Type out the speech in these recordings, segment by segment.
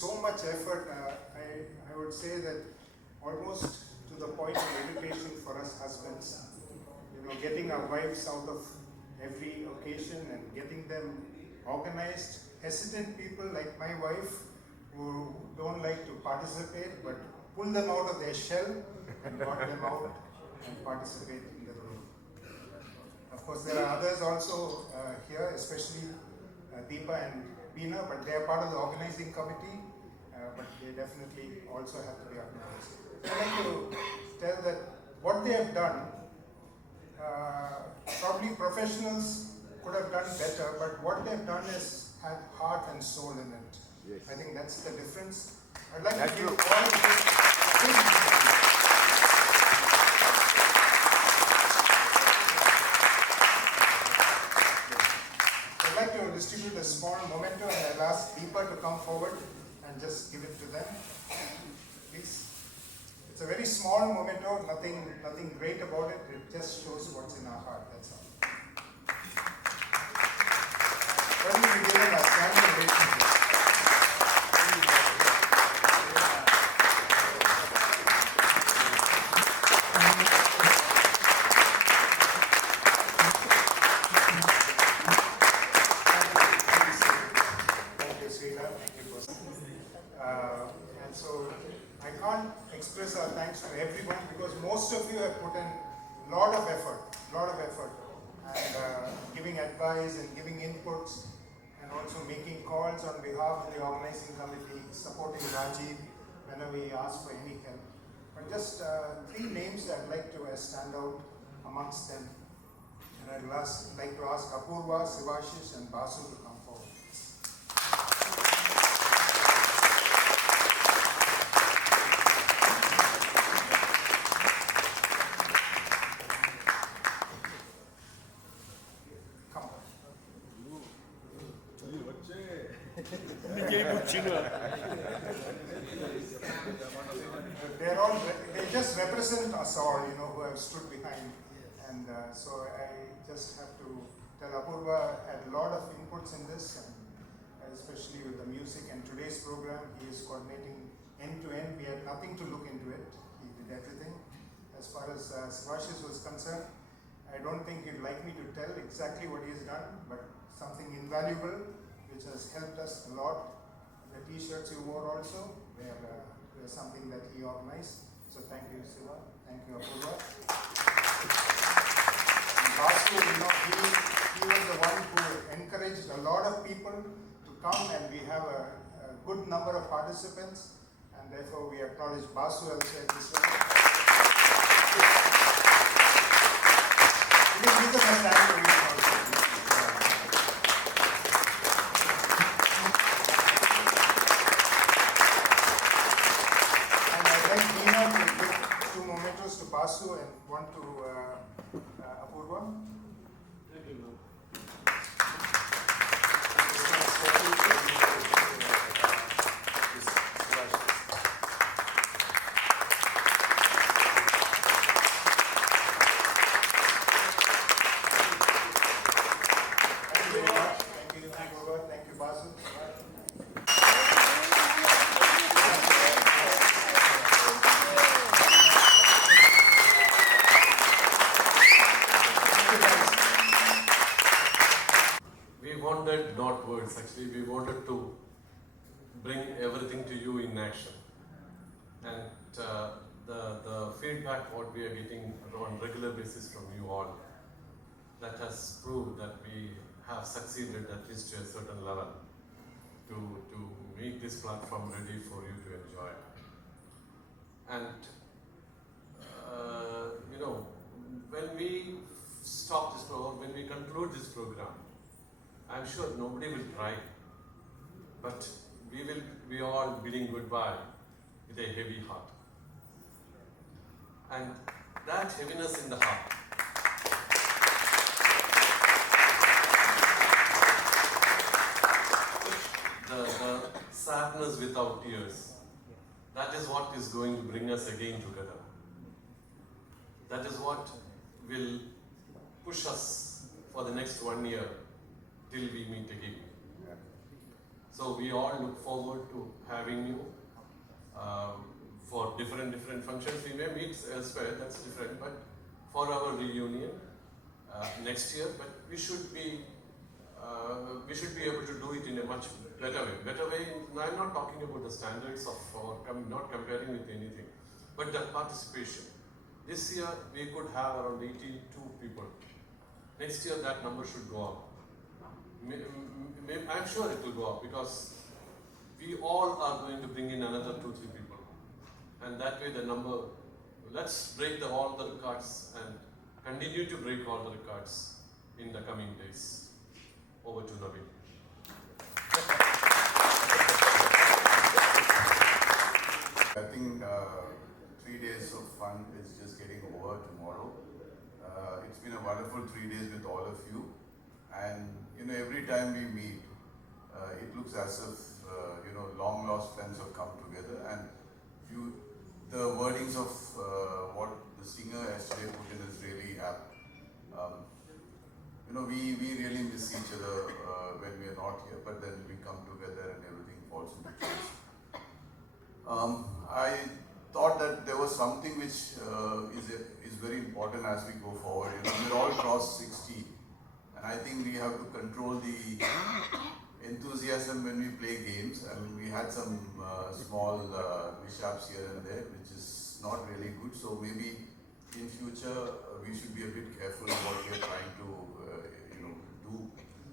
So much effort. I would say that almost to the point of education for us husbands. Getting our wives out of every occasion and getting them organized. Hesitant people like my wife who don't like to participate, but pull them out of their shell and got them out and participate in the room. Of course, there are others also here, especially Deepa and Beena, but they are part of the organizing committee, but they definitely also have to be acknowledged. So I'd like to tell that what they have done, probably professionals could have done better, but what they've done is had heart and soul in it. Yes. I think that's the difference. I'd like That's to give true. all of you I'd like to distribute a small memento and I'll ask Deepa to come forward and just give it to them. Please. It's a very small memento, nothing great about it. It just shows what's in our heart, that's all. Why don't we give them a standing ovation, please? Thank you, Srila. Thank you, Boss. And so I can't express our thanks to everyone because most of you have put in a lot of effort, and giving advice and giving inputs, and also making calls on behalf of the organizing committee, supporting Rajiv whenever he asks for any help. But just three names that I'd like to stand out amongst them. And I'd like to ask Apurva, Sivashish, and Basu to come forward. Come on. They just represent us all, who have stood behind. And so I just have to tell Apurva had a lot of inputs in this, and especially with the music and today's program. He is coordinating end to end. We had nothing to look into it. He did everything. As far as Sivashish was concerned, I don't think he'd like me to tell exactly what he has done, but something invaluable which has helped us a lot. The t-shirts you wore also were something that he organized. So thank you, Siva. Thank you, Apurva. And Basu, he was the one who encouraged a lot of people to come, and we have a good number of participants, and therefore we acknowledge Basu also at this level. It is a standing ovation also. And I'd like Meena to give 2 mementos to Basu and one to Apurva. Thank you, ma'am. Thank you very much. Thank you, Apurva. Thank you, Basu. We wanted not words, actually, we wanted to bring everything to you in action. And the feedback what we are getting on regular basis from you all, that has proved that we have succeeded at least to a certain level to make this platform ready for you to enjoy. And when we stop this program, when we conclude this program, I'm sure nobody will cry, but we all bidding goodbye with a heavy heart. And that heaviness in the heart, the sadness without tears, that is what is going to bring us again together. That is what will push us for the next 1 year till we meet again. So we all look forward to having you for different functions. We may meet elsewhere, that's different, but for our reunion next year. But we should be able to do it in a much better way. Better way. I'm not talking about the standards of, or not comparing with anything, but the participation. This year we could have around 82 people. Next year that number should go up. I'm sure it will go up because we all are going to bring in another 2-3 people, and that way the number. Let's break all the records and continue to break all the records in the coming days. Over to Naveen. I think 3 days of fun is just getting over tomorrow. It's been a wonderful 3 days with all of you, and every time we meet, it looks as if long lost friends have come together, and the wordings of what the singer yesterday put in is really apt. We really miss each other when we are not here, but then we come together and everything falls into place. I thought that there was something which is very important as we go forward. We're all crossed 60, and I think we have to control the enthusiasm when we play games. I mean, we had some small mishaps here and there, which is not really good. So maybe in future we should be a bit careful what we are trying to do,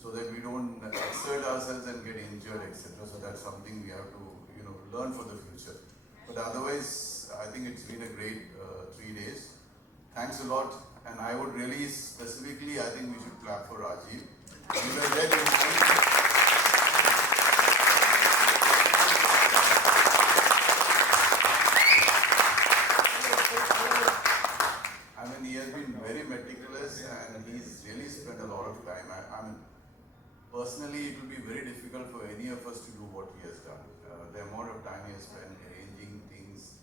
so that we don't exert ourselves and get injured, etc. So that's something we have to learn for the future. But otherwise, I think it's been a great 3 days. Thanks a lot, and I would really specifically, I think we should clap for Rajiv. We were there in he has been very meticulous, and he's really spent a lot of time. I mean, personally, it will be very difficult for any of us to do what he has done. The amount of time he has spent arranging things,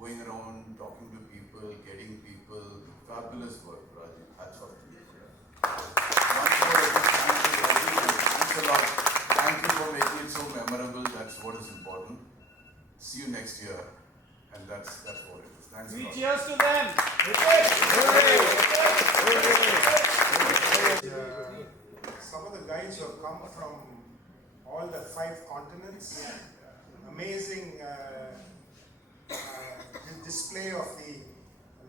going around, talking to people, getting people. Fabulous work, Rajiv. Hats off to you. Once more, thank you, Rajiv. Thanks a lot. Thank you for making it so memorable. That's what is important. See you next year, and that's what it is. Thanks a lot. Cheers to them. Some of the guys who have come from all the 5 continents, amazing display of the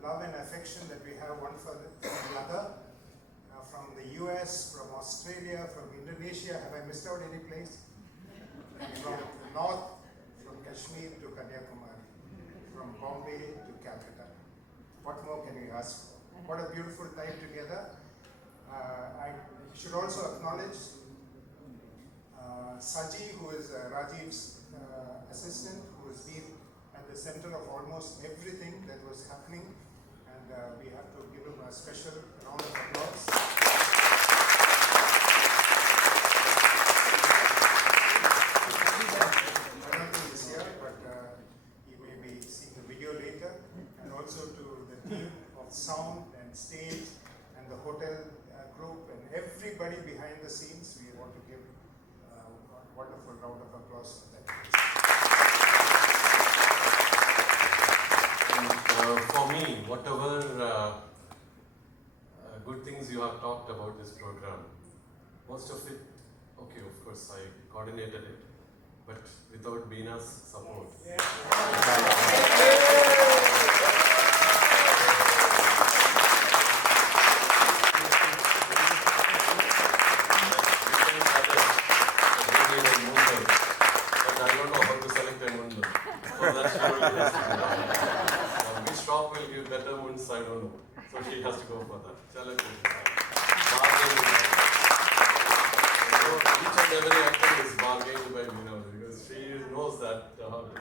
love and affection that we have one for the other. From the US, from Australia, from Indonesia. Have I missed out any place? From the north, from Kashmir to Kanyakumari, from Bombay to Calcutta. What more can we ask for? What a beautiful time together. I should also acknowledge Saji, who is Rajiv's assistant, who has been at the center of almost everything that was happening, and we have to give him a special round of applause. I don't think he's here, but he may be seeing the video later, and also to the team of sound and stage and the hotel group and everybody behind the scenes. We want to give a wonderful round of applause for that. And, for me, whatever good things you have talked about this program, most of it, okay, of course, I coordinated it, but without Beena's support. Which shop will give better moons, I don't know. So she has to go for that. Each and every actor is bargained by Meena because she knows that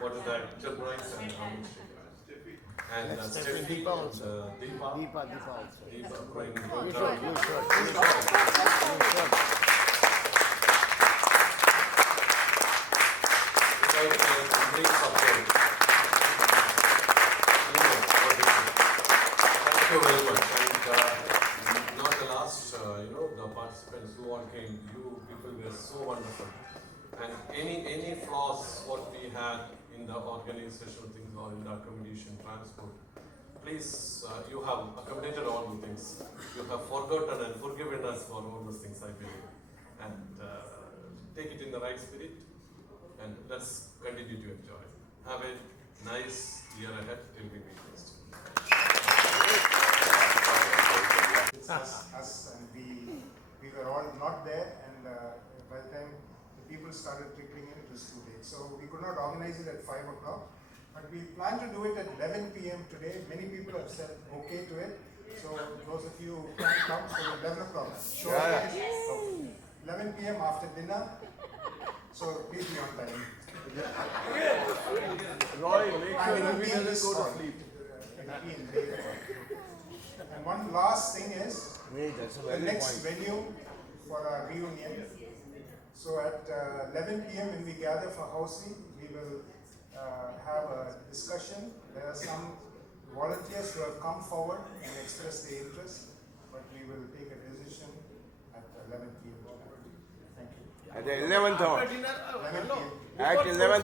what is the actual price and how much she got. And Steffi, Deepa also. Deepa playing great support. Thank you very much. And not the last, the participants who all came, you people were so wonderful. And any flaws what we had in the organizational things or in the accommodation, transport, please, you have accommodated all the things. You have forgotten and forgiven us for all those things, I believe. And take it in the right spirit and let's continue to enjoy. Have a nice year ahead till we meet next year. It's us and we were all not there, and by the time the people started trickling in, it was too late. So we could not organize it at 5 o'clock, but we plan to do it at 11 p.m. today. Many people have said okay to it. So those of you who can't come, so 11 o'clock. So 11 p.m. after dinner. So please be on time. Roy, make And sure it will Ravi be in doesn't this go to hall. sleep. It will be in May. And one last thing is That's a the very next point. venue for our reunion. So at 11 p.m. when we gather for housing, we will have a discussion. There are some volunteers who have come forward and expressed their interest, but we will take a decision at 11 p.m. Thank you. At the 11th hour. 11 p.m. At 11th